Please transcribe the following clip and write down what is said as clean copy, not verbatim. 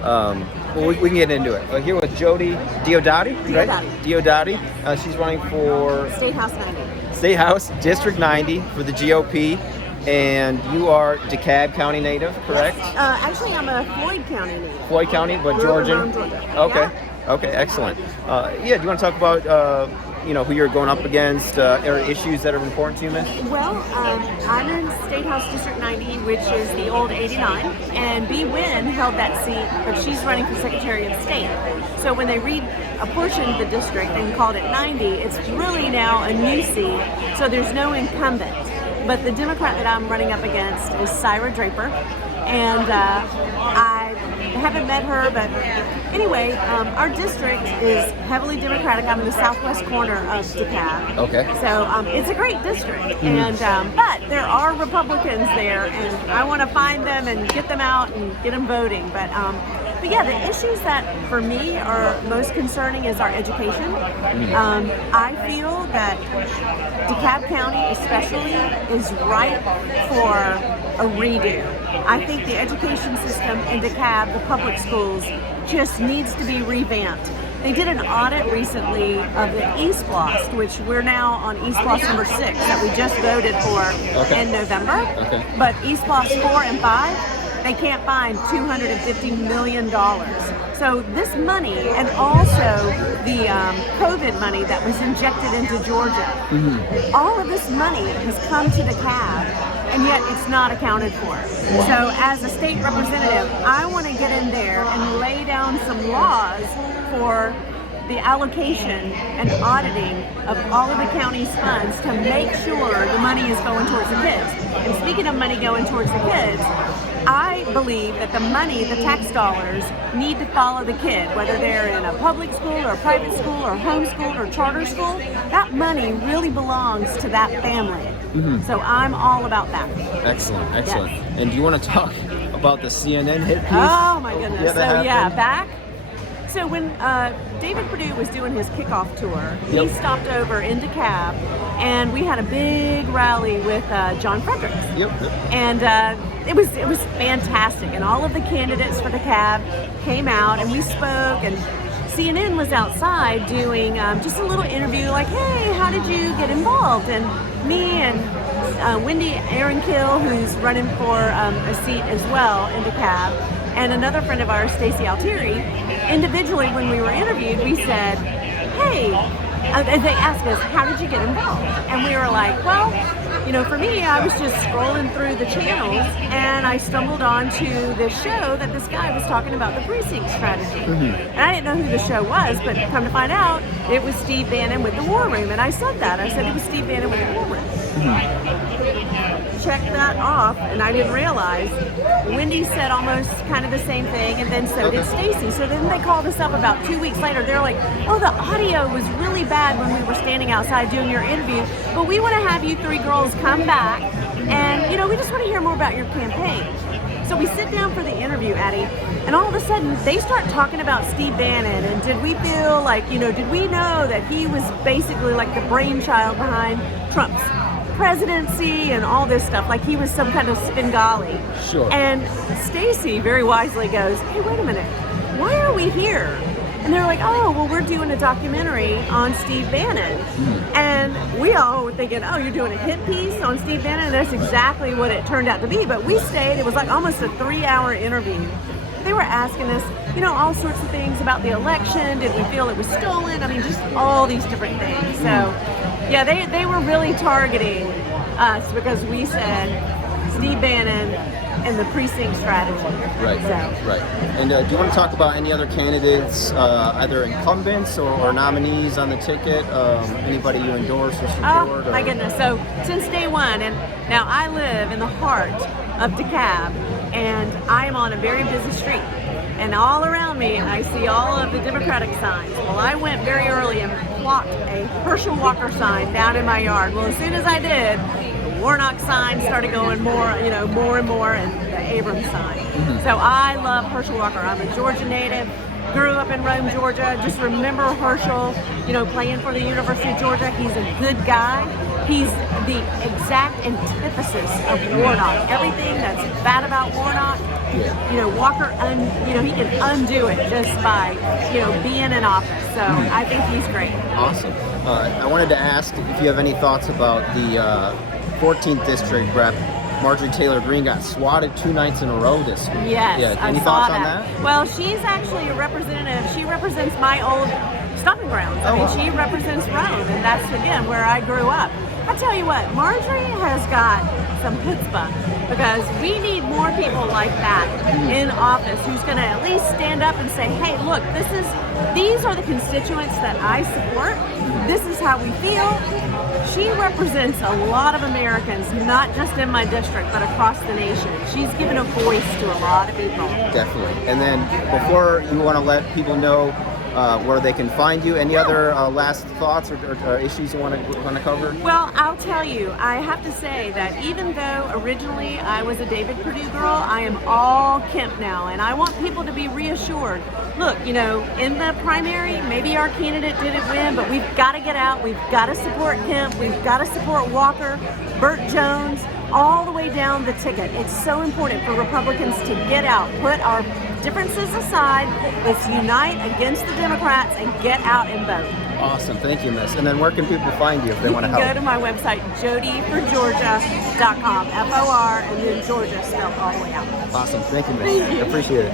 Well, we can get into it. Here with Jodi Diodati, right? Diodati. She's running for State House 90. State House District 90 for the GOP. And you are DeKalb County native, correct? Yes. Actually, I'm a Floyd County native. Floyd County, but Georgian? Georgia. Okay. Yeah. Okay, excellent. Do you want to talk about who you're going up against, or issues that are important to you, Miss? Well, I'm in State House District 90, which is the old 89, and Bee Wynn held that seat, but she's running for Secretary of State. So when they reapportioned the district and called it 90, it's really now a new seat, so there's no incumbent. But the Democrat that I'm running up against is Syra Draper, and I haven't met her, but anyway, our district is heavily Democratic. I'm in the southwest corner of DeKalb. Okay. So it's a great district, and but there are Republicans there, and I want to find them and get them out and get them voting. But yeah, the issues that for me are most concerning is our education. I feel that DeKalb County especially is ripe for a redo. I think the education system in DeKalb, the public schools, just needs to be revamped. They did an audit recently of the East Lost, which we're now on East Lost number 6 that we just voted for in November. Okay. But East Lost 4 and 5, they can't find $250 million. So this money, and also the COVID money that was injected into Georgia, all of this money has come to DeKalb, and yet it's not accounted for. So as a state representative, I want to get in there and lay down some laws for the allocation and auditing of all of the county's funds to make sure the money is going towards the kids. And speaking of money going towards the kids, I believe that the money, the tax dollars, need to follow the kid, whether they're in a public school or a private school or homeschool or charter school. That money really belongs to that family. So I'm all about that. Excellent. Yes. And do you want to talk about the CNN hit piece? Oh my goodness. Yeah, back. So when David Perdue was doing his kickoff tour, he stopped over in DeKalb, and we had a big rally with John Fredericks. And it was fantastic, and all of the candidates for DeKalb came out, and we spoke, and CNN was outside doing just a little interview, like, hey, how did you get involved? And me and Wendy Aaronkill, who's running for a seat as well in DeKalb, and another friend of ours, Stacey Altieri, individually when we were interviewed, we said, hey, they asked us, how did you get involved? And we were like, well, for me, I was just scrolling through the channels, and I stumbled onto this show that this guy was talking about the precinct strategy. And I didn't know who the show was, but come to find out, it was Steve Bannon with the War Room. And I said that. I said it was Steve Bannon with the War Room. Checked that off, and I didn't realize Wendy said almost kind of the same thing, and then so did Stacey. So then they called us up about 2 weeks later. They're like, oh, the audio was really bad when we were standing outside doing your interview, but we want to have you 3 girls come back, and we just want to hear more about your campaign. So we sit down for the interview, Addie, and all of a sudden they start talking about Steve Bannon, and did we feel like, did we know that he was basically like the brainchild behind Trump's presidency and all this stuff, like he was some kind of Svengali. Sure. And Stacey very wisely goes, hey, wait a minute, why are we here? And they're like, oh, well, we're doing a documentary on Steve Bannon. And we all were thinking, oh, you're doing a hit piece on Steve Bannon? And that's exactly what it turned out to be. But we stayed, it was like almost a 3-hour interview. They were asking us, all sorts of things about the election. Did we feel it was stolen? I mean, just all these different things. So, yeah, they were really targeting us because we said Steve Bannon and the precinct strategy. Right. And do you want to talk about any other candidates, either incumbents or nominees on the ticket? Anybody you endorse or support? Oh, my goodness. So since day one, and now I live in the heart of DeKalb, and I am on a very busy street. And all around me, I see all of the Democratic signs. Well, I went very early and plopped a Herschel Walker sign down in my yard. Well, as soon as I did, Warnock sign started going more and more, and the Abrams sign. So I love Herschel Walker. I'm a Georgia native. Grew up in Rome, Georgia. Just remember Herschel, playing for the University of Georgia. He's a good guy. He's the exact antithesis of Warnock. Everything that's bad about Warnock, Walker, he can undo it just by, being in office. So I think he's great. Awesome. I wanted to ask if you have any thoughts about the 14th District Rep. Marjorie Taylor Greene got swatted 2 nights in a row this week. Yes, yeah. Any I thoughts saw on that. Well, she's actually a representative. She represents my old stomping grounds. I mean, she represents Rome, and that's, again, where I grew up. I tell you what, Marjorie has got some chutzpah, because we need more people like that in office who's going to at least stand up and say, hey, look, these are the constituents that I support. This is how we feel. She represents a lot of Americans, not just in my district, but across the nation. She's given a voice to a lot of people. Definitely. And then before you want to let people know where they can find you, any other last thoughts or issues you want to cover? Well, I'll tell you, I have to say that even though originally I was a David Perdue girl, I am all Kemp now, and I want people to be reassured. Look, in the primary, maybe our candidate didn't win, but we've got to get out. We've got to support Kemp. We've got to support Walker, Burt Jones, all the way down the ticket. It's so important for Republicans to get out, put our differences aside, let's unite against the Democrats and get out and vote. Awesome. Thank you, Miss. And then where can people find you if they want to help? Go to my website, jodiforgeorgia.com, F-O-R, and then Georgia spelled all the way out. Awesome. Thank you, Miss. Appreciate it.